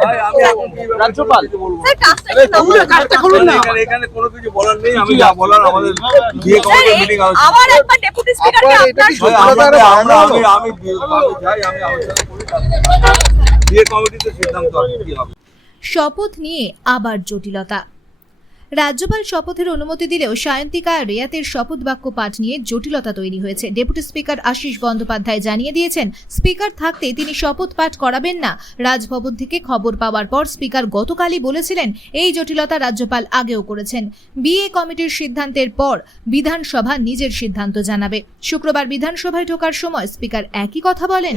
এখন রাজ্যপাল। কাজটা না। কোনো কিছু বলার নেই আমি যা বলার আমাদের বিয়ে স্যার মিটিং আছে আবার একবার ডেপুটি স্পিকারকে আপনার এটা আপনার কি ভাই, সত্যি আমরা কথা আমরা বানানো আমি হলো? আমি বিয়ে- আমি যাই আমি আলোচনা করি বিয়ে কমিটিতে সিদ্ধান্ত হবে কি হবে। শপথ নিয়ে আবার জটিলতা। রাজ্যপাল শপথের অনুমতি দিলেও সায়ন্তিকা রেয়াতের শপথ বাক্য পাঠ নিয়ে জটিলতা তৈরি হয়েছে। ডেপুটি স্পিকার আশিস বন্দ্যোপাধ্যায় জানিয়ে দিয়েছেন, স্পিকার থাকতে তিনি শপথ পাঠ করাবেন না। রাজভবন থেকে খবর পাওয়ার পর স্পিকার গতকালই বলেছিলেন, এই জটিলতা রাজ্যপাল আগেও করেছেন। বিএ কমিটির সিদ্ধান্তের পর বিধানসভা নিজের সিদ্ধান্ত জানাবে। শুক্রবার বিধানসভায় ঢোকার সময় স্পিকার একই কথা বলেন।